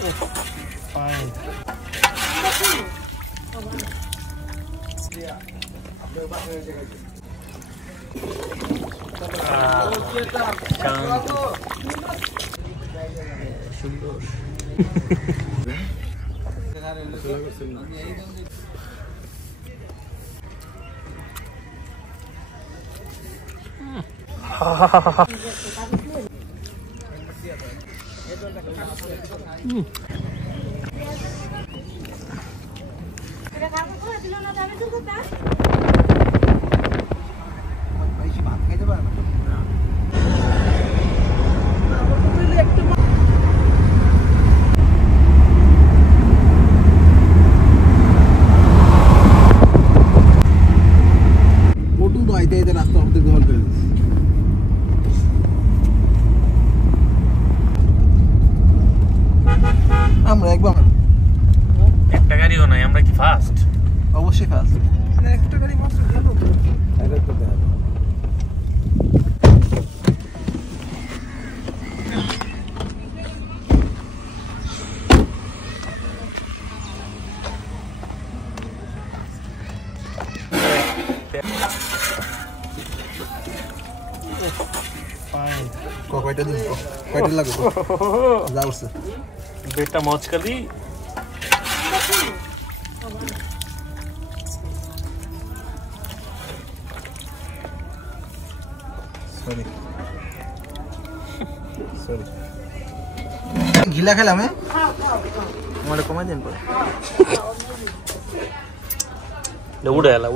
Fine. একটা গাড়িও নাই, আমরা কি ফাস্ট? অবশ্যই ফাস্ট। একটা গাড়ি মাত্র গেল তো। কয়টা দিন কয়টা লাগবে যা উঠছে बेटा मौज कर दी। सॉरी सॉरी गीला खेला मैं हमारे कमा दिन पर उड़ेला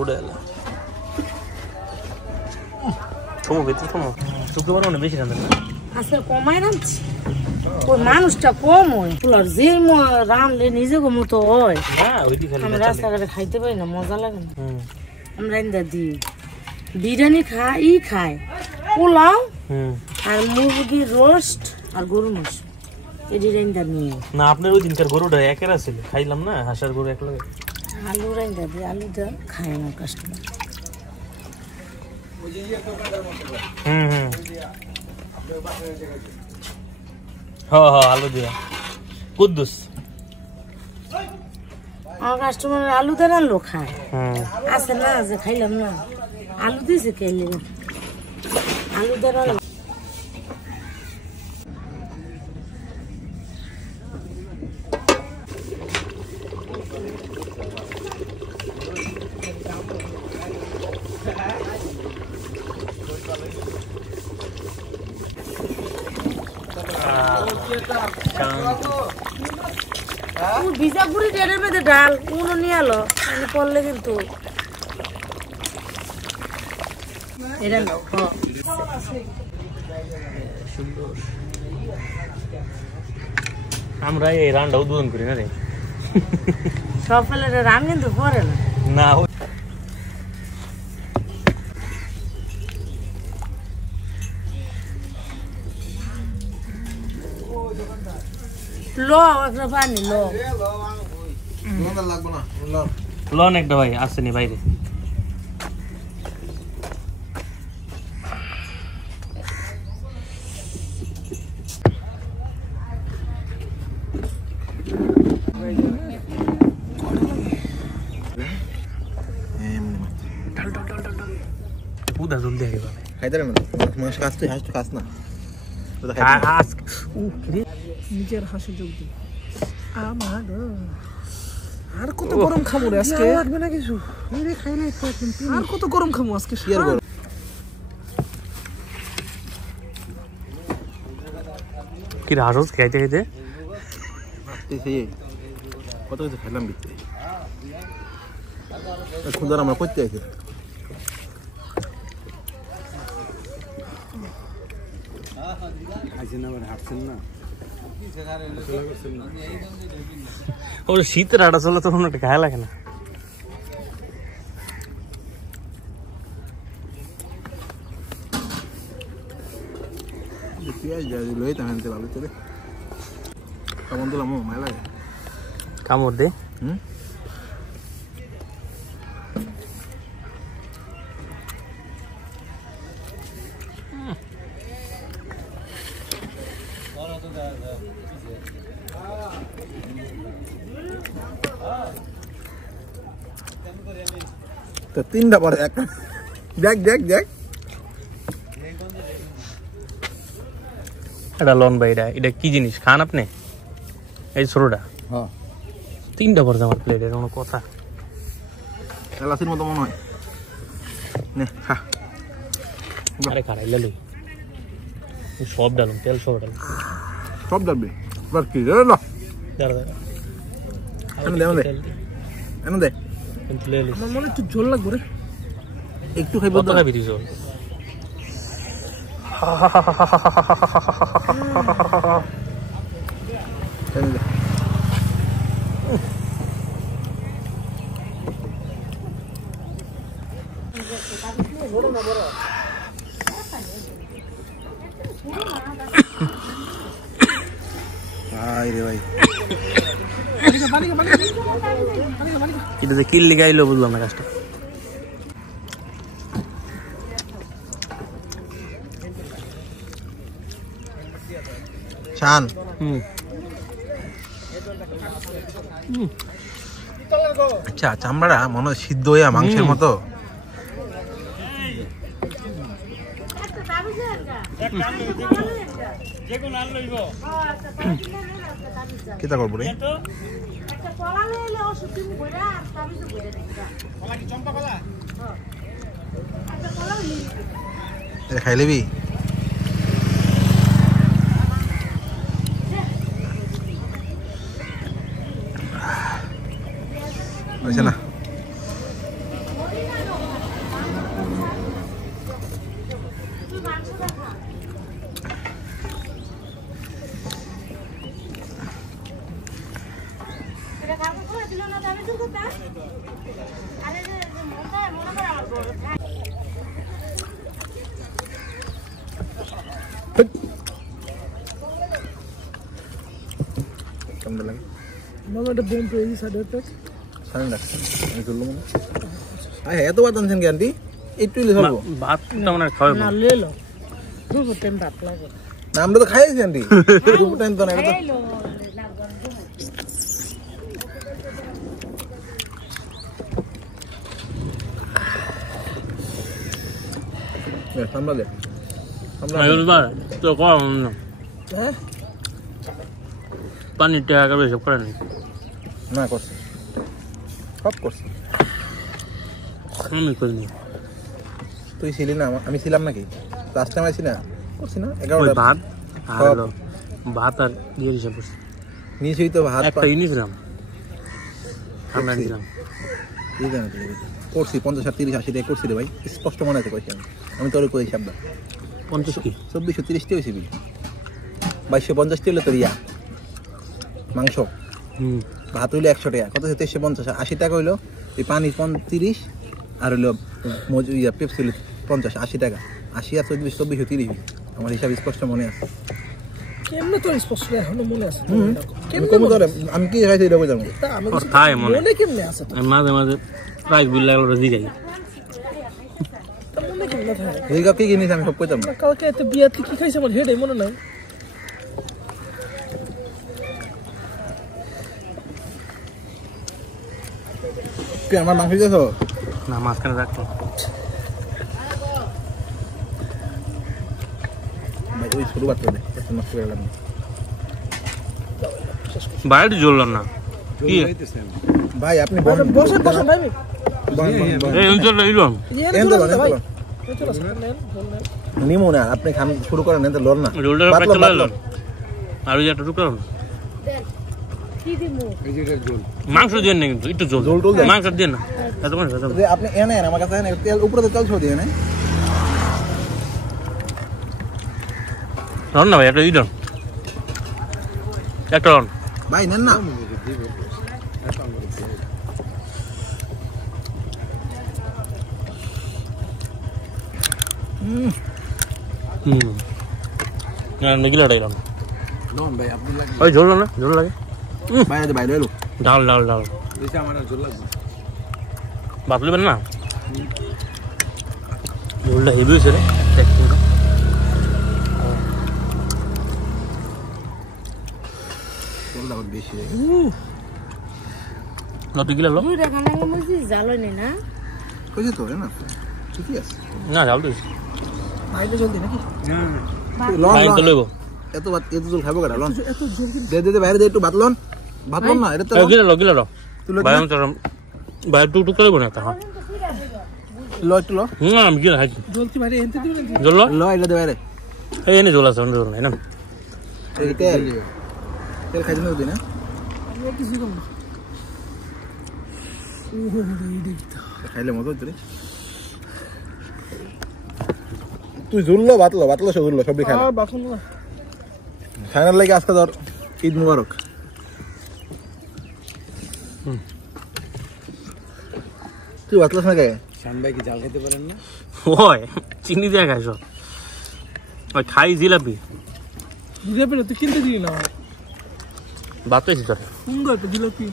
थमो बेटी थमो तुके बारो ना बेশি রান্না আসলে কমাই রাঁধছি ওই মানুষটা কম হয় পুলার যে রাঁধলে নিজে মতো হয় না ওইটি খালি আমি রাস্তাঘাটে খাইতে পারি না, মজা লাগে না। আমরা রান্দা দিই বিরিয়ানি খায় পোলাও আর মুরগির রোস্ট আর গরুর মাংস এটি রান্দা নিয়ে না। আপনার ওই দিনকার গরুটা একের ছিল, খাইলাম না হাঁসার গরু এক লগে। আলু রান্দা দিই, আলুটা খায় আমার কাস্টমার। হ্যাঁ আলু দিয়া কুদ্দুস আমার কাস্টমার আলু দেন আলু খায় আছে না, যে খাইলাম না আলু দিয়েছে খেলে আলু দেন আলু। ভিজা পুরি ডেরের মধ্যে ডাল উনো নিয়ে আলো মানে পড়লে কিন্তু এটা নাও সুন্দর। আমরা এই রান্না উদ্বোধন করি না রে, সব ফেলে রান কিন্তু পরে না না লো একটা পানি লো লাগবে না লন একটা ভাই আসেনি বাইরে। পুদা জল দিয়ে গেল খাইতে না মাছ কাজ তুই কাজ না নিজের হাসি যোগ দি আমার আর কত গরম খামু রে আজকে লাগবে না কিছু মেরে খাইলে আর কত গরম খামু আজকে শেয়ার করো কি রাজস খাইতে খাইতে কত কিছু খাইলাম বিতে খুদার আমরা করতে আইছি ওর শীতের আটা চলে তখন একটা গায়ে লাগে না। কামড় দে তো তিনটা পরে একটা দেখ দেখ দেখ এটা লন ভাই, এটা কি জিনিস খান আপনি? এই ছোটটা হ্যাঁ তিনটা পড়ছে আমার প্লেটে, কোনো কথা? এলাচির মতো মনে হয়। নে খা। আরে খারাইলে লই সব ডালুন, তেল সব ডালুন। সব ডালবি এবার কি রে না দাঁড়া দাঁড়া এনে দে এনে দে কিন্তু লে লিস আমার মনে একটু ঝোল লাগবে রে। একটু খাইব কত খাবি তুই জল? এনে দে ভাই রে ভাই এটা যে কিল লিগাইলো বুঝলাম না কাজটা। শান আচ্ছা চামড়া মনে হয় সিদ্ধ হইয়া মাংসের মতো। কিতা করবো রে খাই লিবি? হয়েছে না? কেমন লাগে? মামা একটা বোম পেয়েছি সাইডে একটা। সামনে রাখ আমি চললো মনে আয় এত বাদ আনছেন কি আন্টি? একটু ইলে চলবো ভাত তেমন আর খাওয়াবো না লেলো দুপুর টাইম ভাত লাগে না আমরা তো খাইছি আন্টি দুপুর টাইম তো না এটা তো সামলালে তো কম না হ্যাঁ পানির টাকা বেশি করে নি না করছি সব করছি আমি করিনি। তুই ছিলি না আমি ছিলাম নাকি লাস্ট টাইম আইছি না করছি না ওই 11টা ভাত আর হলো ভাত আর দিয়ে হিসাব করছি। নিয়েছি তো ভাত একটা নিয়েছিলাম ঠান্ডা নিয়েছিলাম। এই জানি করছি 50 আর 30 80 টাকা করছি রে ভাই স্পষ্ট মনে আছে কইছি আমি তোর কই হিসাব দা 50 কি 2430 টি হইছে বিল 2250 টি হলো তোর ইয়া মাংস ভাত হইলো 100 টাকা কত 2350 80 টাকা হইলো এই পানি 30 আর হইলো মজু ইয়া পেপসি হইলো 50 80 টাকা 80 আর 2430 আমার হিসাব স্পষ্ট মনে আছে। কেমনে তোর স্পষ্ট এখনো মনে আছে? আমি কম ধরে আমি কি খাইছি এটা বুঝাম তা আমি ওর খাই মনে মনে কেমনে আছে তোর? আমি মাঝে মাঝে প্রাইস বিল লাগলো রেজি যাই। তা মনে কেমনে থাকে? এই গা কি কিনিস আমি সব কইতাম না। কালকে এত বিয়াতে কি খাইছে আমার হেডে মনে নাই। তুই আমার মাংস দিয়েছ না মাঝখানে রাখতো ভাই ওই ছোট বাচ্চা দে একটু নষ্ট করে গেলাম বাইরে জ্বললাম না কি ভাই আপনি বসেন বসেন ভাই এই অঞ্চল এলাম নিমো না আপনি খান শুরু করেন না লড় না রোলটা প্যাক চলে এলাম আর ওই একটা টুকরো কি দিমু মাংস দিয়ে না কিন্তু একটু ঝোল টোল দেন। মাংস দিয়ে না এত মানে আপনি এনে আমার কাছে এনে তেল উপরে তেল ছো দিয়ে না রন না ভাই একটা দিন একটা রন ভাই নেন না নেগিলাটা এলাম নন ভাই আপনি লাগে ওই ঝোল না ঝোল লাগে বাইরে বাইরে এলো ডাল ডাল ডাল এটা আমার ঝোল লাগবে ভাত নেবেন না ঝোলটা হেভি হয়েছে রে তেল দাও বেশি নতুন গিলা লো দুইটা খানা মধ্যে জ্বালো নেই না কইছে তো না ঠিকই আছে না যাও তো ভাইটা জলদি নাকি লন টাইম তো লইব এত জল খাবো কেডা লন এত জলদি দে বাইরে দে একটু ভাতলন না এটা তো গিলা লো তুই লো ভাই আমি তো ভাই টুক করে বনা তা লো একটু লো না আমি গিলা খাই জলদি বাইরে এনতে দিবেন জল লো লো এটা দে বাইরে এই নে জল আছে জল নাই না এই তেল খাইছ না দিনা আমি কিছু কম না ওহো খাইলে মজা হচ্ছে তুই ঝুললো বাতলো সব ঝুললো সবই খাই আর বাসন না ফাইনাল লাগে আজকে ধর ঈদ মুবারক তুই বাতলাস না কে শান ভাই কি জাল খেতে পারেন না ওই চিনি দিয়ে খাইছ ওই খাই জিলাপি দিলে পেলে তুই কিনতে দিবি না বাত হয়েছে তোর সুন্দর তো দিলে কি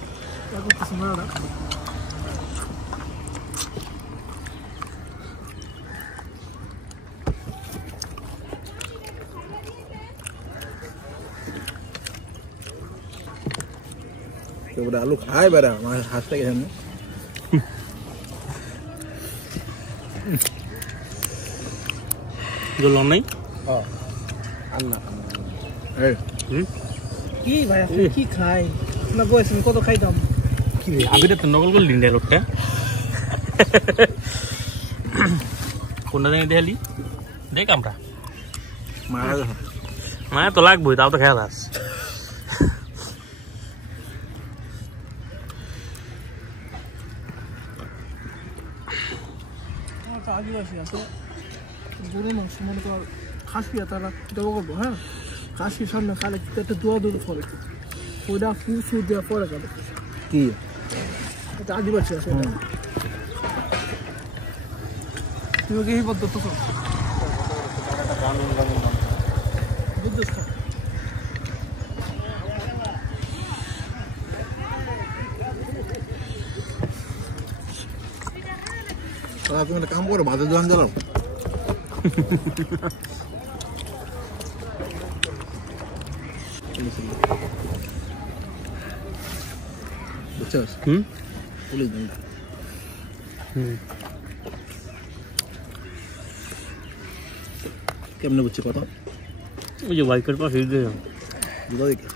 করতেছ না তো আলু খাই বেড়া আমার হাসটা গেছে না জল নাই কি ভাই আপনি কি খাই না বয়সেন কত খাইতাম কি রে আবিটা তো নকল করে লিন লোকটা কোনটা জানি দেখালি দেখ আমরা মায়া তো লাগবোই তাও তো খেয়াল আস আদিবাসী আছে গরু মাংস মনে কর খাসি তারা দেবো করবো হ্যাঁ খাসির সামনে খালে একটা দোয়া দৌড় পরে ওইটা ফুসু দেওয়া পরে গেল কি এটা আদিবাসী আছে তুমি কি এই পদ্ধতি তো বুঝছিস তুমি একটা কাম করো ভাতের দোকান চালাও বুঝছস পুলিশ দণ্ডা কেমনে বুঝছি কথা ওই যে বাইকের পাশে বুঝা দেখি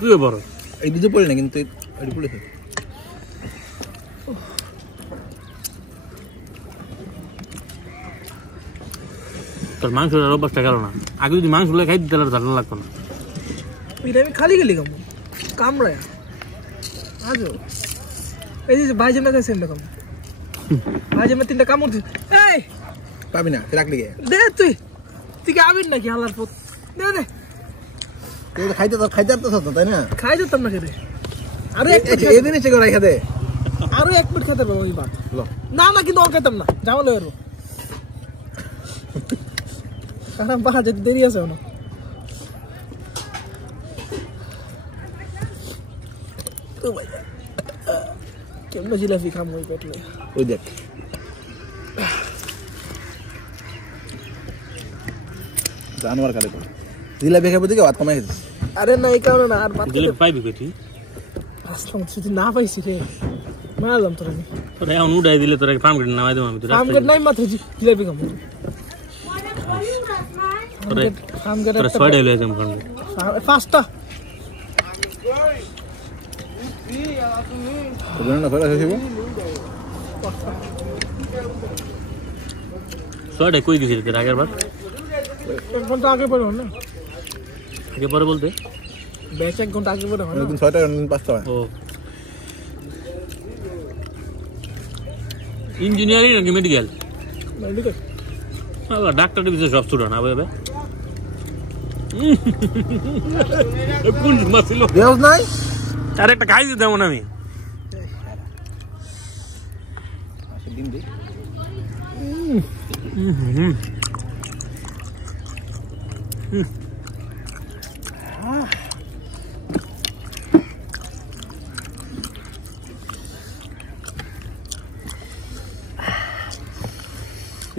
তুই বড় এই দিতে পড়ি না কিন্তু এটি পড়েছে তোর মাংসের অভ্যাসটা গেল না আগে যদি মাংসগুলো খাই দিতে ধারণা লাগতো না এটা আমি খালি গেলি কাম কামড়ায় আজও এই যে ভাইজান না গেছেন দেখুন ভাইজান তিনটা কামড় দিস এই পাবি না রাখলি গে দে তুই তুই কি আবির নাকি আল্লাহর পথ দে দে তুই খাইতে তো তাই না খাই যেতাম না খেতে আরে এই দিনে চেক রাখা দে আরো এক মিনিট খেতে পারবো ওই বাদ লো না না কিন্তু ওর খেতাম না যাও লো এরো কারণ বাহা যেতে দেরি আছে না কেমন জিলাপি খাম ওই পেটলে ওই দেখ জানোয়ার কালে করে জিলাপি খাবো দিকে ভাত কমাই খেতে আরে না এই কারণে না আর বাদ দিলে পাইবি কই তুই আসলাম যদি না পাইছি রে মারলাম তোর আমি তোরা এখন উড়াই দিলে তোরা ফার্ম গেট নামাই দেবো আমি তো ফার্ম গেট নাই মাত্র জিলাপি খাম ফার্ম গেট তোরা ছয়টাই লয়ে যাম ফার্ম গেট পাঁচটা না ফেরা শেষ ছয়টাই কই দিছিস তোর আগের বার এক ঘন্টা আগে পড়ো না আগে পরে বলতে ব্যাচ এক ঘন্টা আগে পড়ো না অনেকদিন 6টা 5টা হয় ও ইঞ্জিনিয়ারিং নাকি মেডিকেল মেডিকেল আবার ডাক্তারের বিষয়ে সব স্টুডেন্ট হবে হবে কোন মাসিলো দেওস নাই আর একটা খাই দিতে মনে আমি ডিম দে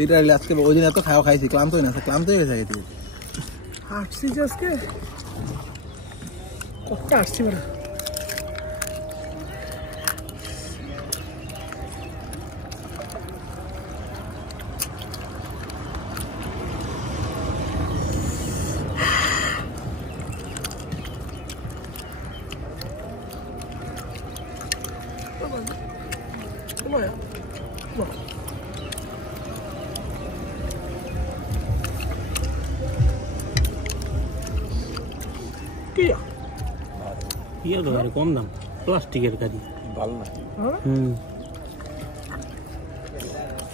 এটা আজকে ওই দিন এত খাওয়া খাইছি ক্লান্ত হয়ে না ক্লান্ত হয়ে গেছে হাঁটছি আজকে কতটা আসছে বেড়া ইয়ে তো কম দাম প্লাস্টিকের গাড়ি ভালো না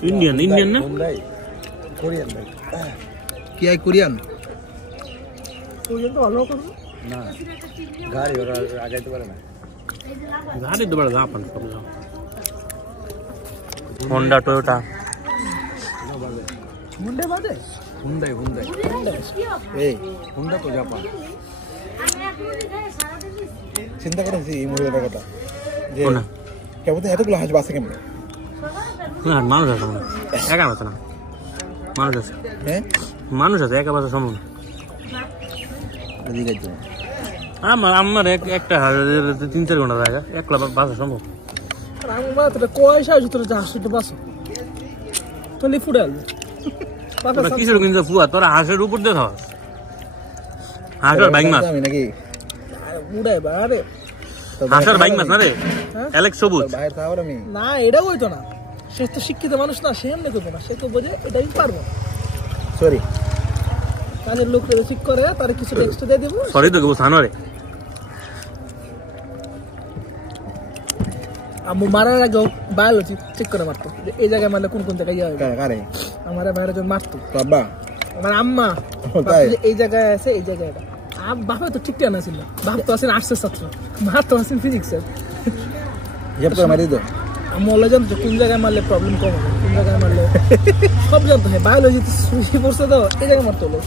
ইন্ডিয়ান ইন্ডিয়ান না কোরিয়ান ভাই কি আই কোরিয়ান কোরিয়ান তো ভালো করবে না গাড়ি ওরা আগাইতে পারে না গাড়ি তো বড় দাম সব হোন্ডা টয়োটা মুন্ডে বাদে হুন্ডাই এই হুন্ডা তো জাপান চিন্তা করেছি এই মহিলাটার কথা যে কেমন এতগুলো হাঁস বাসে কেমন না মানুষ আছে না একা আছে না মানুষ আছে হ্যাঁ মানুষ আছে একা বাসা সম্ভব এদিকে তো আমার একটা 3-4 ঘন্টা জায়গা একলা বাসা সম্ভব আর আমার তো কয়সা তোর যা হাসিতে বাসো তোলি ফুডাল তোরা কিসের কিন্তু ফুয়া তোরা হাঁসের উপর দিয়ে খাওয়াস হাঁসের বাইক মাছ আমি নাকি উড়াই বারে হাঁসের বাইক মাছ না রে অ্যালেক্স সবুজ বাইরে খাওয়ার আমি না এটা হইতো না সে তো শিক্ষিত মানুষ না সে এমনি করবো না সে তো বোঝে এটাই পারবো সরি কাজের লোক ঠিক করে তার কিছু এক্সট্রা দিয়ে দেবো সরি তো কেবল সানোরে আম্মু মারার আগে বায়োলজি চেক করে মারতো যে এই জায়গায় মারলে কোন কোন জায়গায় ইয়ে হবে কারে আমার বাইরে যখন মারতো বাবা আমার আম্মা তাই? যে এই জায়গায় আছে এই জায়গায় এটা বাপা তো ঠিক না ছিল বাপ তো আছেন আর্টসের ছাত্র মা তো আছেন ফিজিক্সের জব করে মারি তো আম্মু বলে জানতো কোন জায়গায় মারলে প্রবলেম কম হবে কোন জায়গায় মারলে সব জানতো হ্যাঁ বায়োলজিতে শুয়ে পড়ছে তো এই জায়গায় মারতে হলো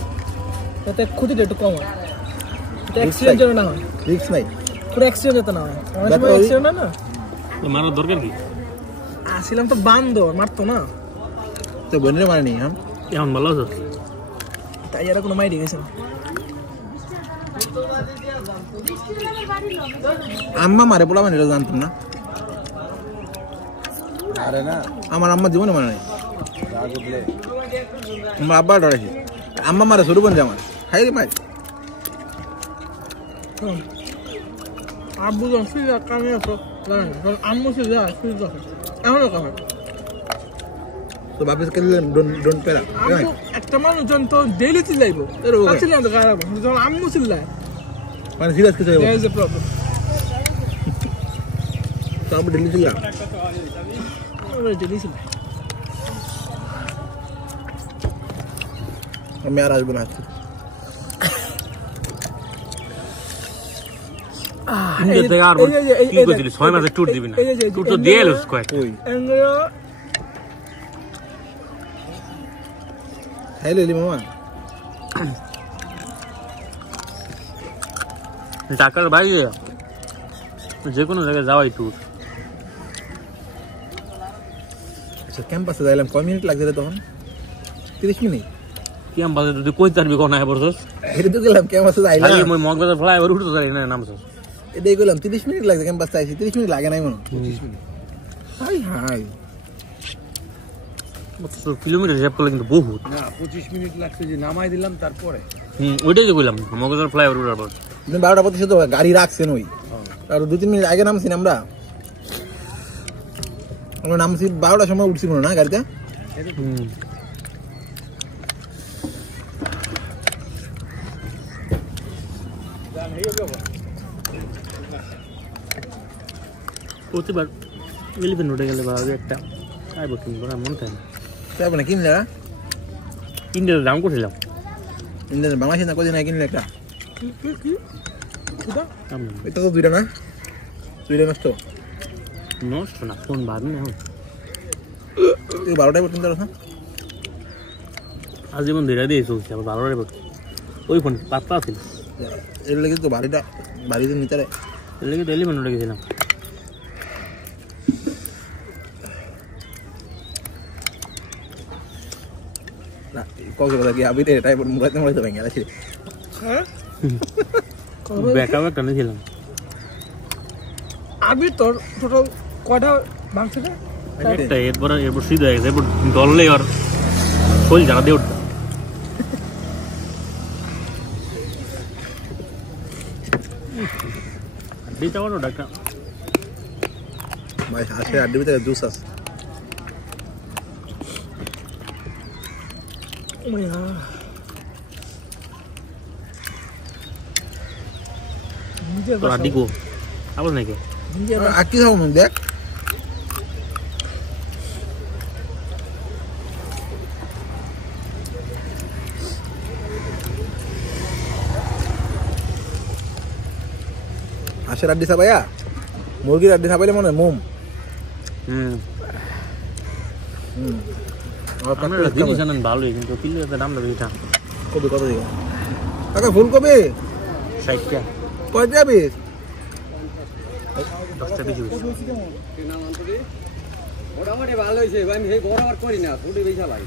যাতে ক্ষতিটা একটু কম হয় অ্যাক্সিডেন্ট যেন না হয় রিস্ক নাই পুরো অ্যাক্সিডেন্ট যেতে না হয় অনেক সময় অ্যাক্সিডেন্ট হয় না মারার দরকার কি আসছিলাম তো বান্দর মারতো না তো বোনের মারেনি হ্যাঁ এখন ভালো আছো তাই এরা কোনো মাইরে গেছে না আম্মা মারে পোলা মানে এটা জানতাম না আরে না আমার আম্মা জীবনে মানে নাই আমার আব্বা ডরাইছি আম্মা মারে শুরু বন আমার খাই রে মাই আব্বু যখন শুয়ে কামে আসো জানেন কারণ আম্মু শুয়ে যায় শুয়ে যাবে এমনও কামে তো বাপেস কে ডোন পেরা আম্মু একটা মানুষ যখন তো ডেইলি চিল্লাইবো এরকম কাছে না তো খারাপ যখন আম্মু চিল্লায় মানে সিরিয়াস কিছু there is a problem তো আমি দিল্লি ছিলাম আমরা ডেইলি চিল্লাই আমি আর আসবো না ইন্ডিয়া থেকে আর কি করছিলি 6 মাসের ট্যুর দিবি না ট্যুর তো দিয়ে এলো কয়েক ওই এঙ্গো খাইলে এলি মামা টাকার বাইরে যে কোনো জায়গায় যাওয়াই ট্যুর আচ্ছা ক্যাম্পাসে যাইলাম কয় মিনিট লাগছে রে তখন 30 মিনিট কি আম বাজে তুই কই তারবি কোন বছর এটা তো গেলাম ক্যাম্পাসে যাইলাম খালি মই মগবাজার ফ্লাইওভার উঠতে যাই না নামছস এটাই গেলাম 30 মিনিট লাগছে ক্যাম্পাসে আইছি 30 মিনিট লাগে নাই মনে 25 মিনিট হাই হাই 75 কিলোমিটার হিসাব করলে কিন্তু বহুত না 25 মিনিট লাগছে যে নামাই দিলাম তারপরে ওইটাই তো বললাম মগবাজার ফ্লাইওভার উঠার পর তুমি 12:25 তো গাড়ি রাখছেন ওই আর 2-3 মিনিট আগে নামছি আমরা নামছি 12টার সময় উঠছি না গাড়িতে প্রতিবার এলিভেন উঠে গেলে ভাবে একটা আইব কিনবো না মন চায় না তাই না কিনলে ইন্ডিয়ার দাম করছিলাম ইন্ডিয়ান বাংলাদেশে না কদিন আগে কিনলে একটা দাম না। এটা তো দুইটা না দুইটা নষ্ট নষ্ট না ফোন বাদ না তুই 12টায় পর্যন্ত না আজ যেমন ধীরে দিয়ে চলছে আবার 12টায় পড়ছে ওই ফোন পাত্তা ছিল এর লেগে তো বাড়িতে নিতে এর লেগে তো এলিভেন উঠে গেছিলাম না কক্সবাজার কি আবিতে টাইপ মোবাইল মোবাইল ভেঙে গেছে ব্যাকআপ একটা নিয়েছিলাম। আমি তোর টোটাল কয়টা ভাঙছে না? একটা এরপর সিদ্ধ হয়ে গেছে, এরপর দললে আর শরীর জ্বালা দিয়ে উঠবে। দিতে পারো ডাক্তার ভাই হাঁসের আড্ডির ভিতরে জুস আছে। তোর আড্ডি গো আবার নাকি আর কি খাবো দেখ হাঁসের আড্ডি খাবাইয়া মুরগির আড্ডি খাবাইলে মনে হয় মোম। জিনিস আনেন ভালোই, কিন্তু কিলো দামটা বেশি। কবি কত দিকে কাকা ফুলকপি 60 টাকা, কয়টা পিস? 10টা বেশি বেশি। মোটামুটি ভালো হয়েছে, আমি সেই বড় আর করি না, ফুটে বেশি লাগে।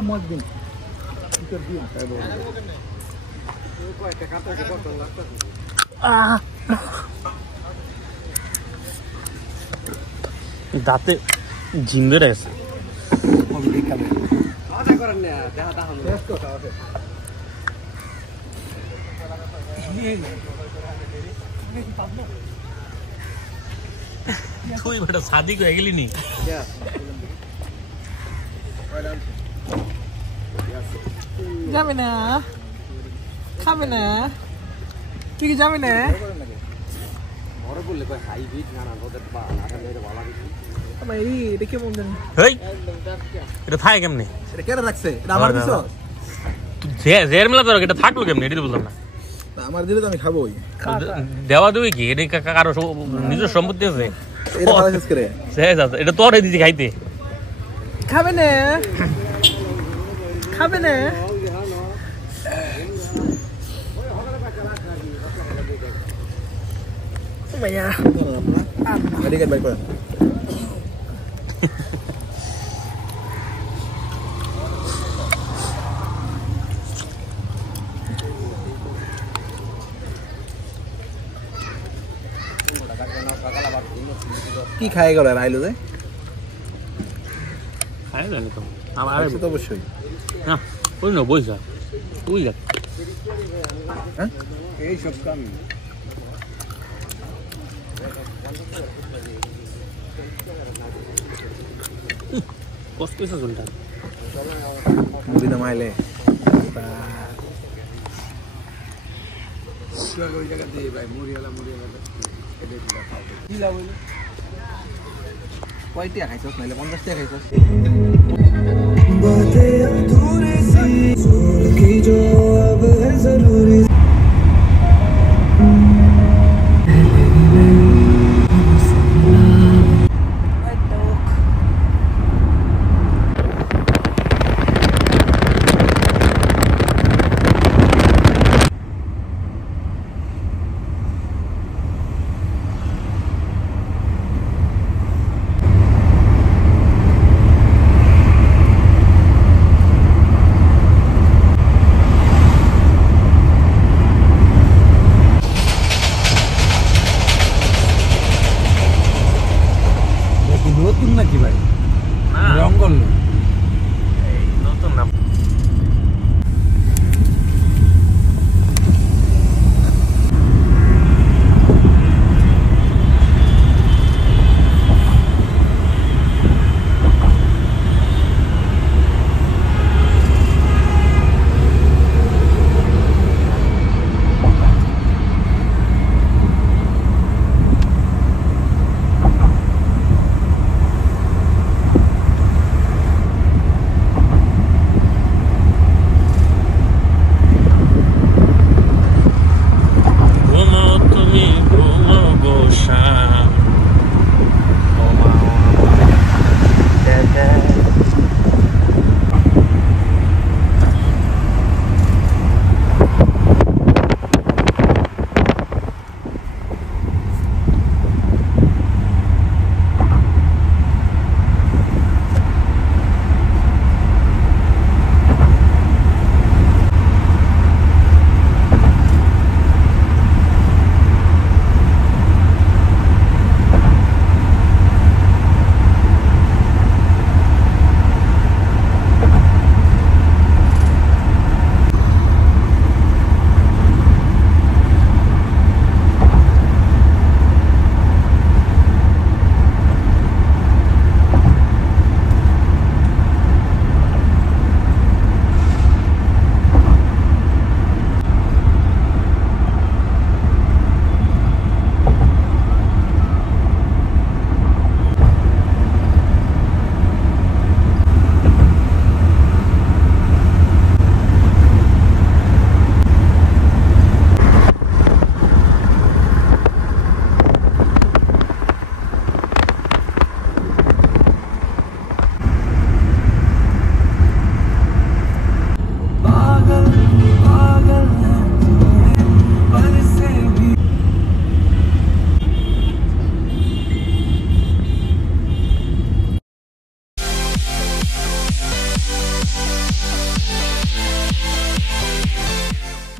আমার দিন দাঁতে ঝিমবে গেছে। তুই বেটা সাদিক হয়ে গেলি নি? যাবে না, খাবে না, তুই কি যাবে না? এটা কেমন জানি এই এটা থাকে কেমনে? এটা কেটে রাখছে, এটা আমার দিছো? জের মেলা তোর এটা থাকলো কেমনে? এটা বুঝলাম না। আমার দিলে তো আমি খাবোই। দেওয়া দেবে কি? এটা কারো নিজের সম্পত্তি আছে? এটা ভালো শেষ করে এটা তোর দিদি খাইতে খাবে না, খাবে না। ভাইয়া মেডিকেল বাই করেন। কি খাই গেল আর আইলো যে? খাই জানি তো আমার সে তো অবশ্যই। না ওই না বইসা তুই যা হ্যাঁ এই সব কাম কষ্ট পেয়েছে চুলটা মুভি দাম আইলে ওই জায়গা দিয়ে ভাই মুড়িওয়ালা কি লাভ হইলো? কয়টা খাইছস? নাইলে 50 টাকা খাইছস। নতুন নাকি ভাই? রং করলো নতুন না।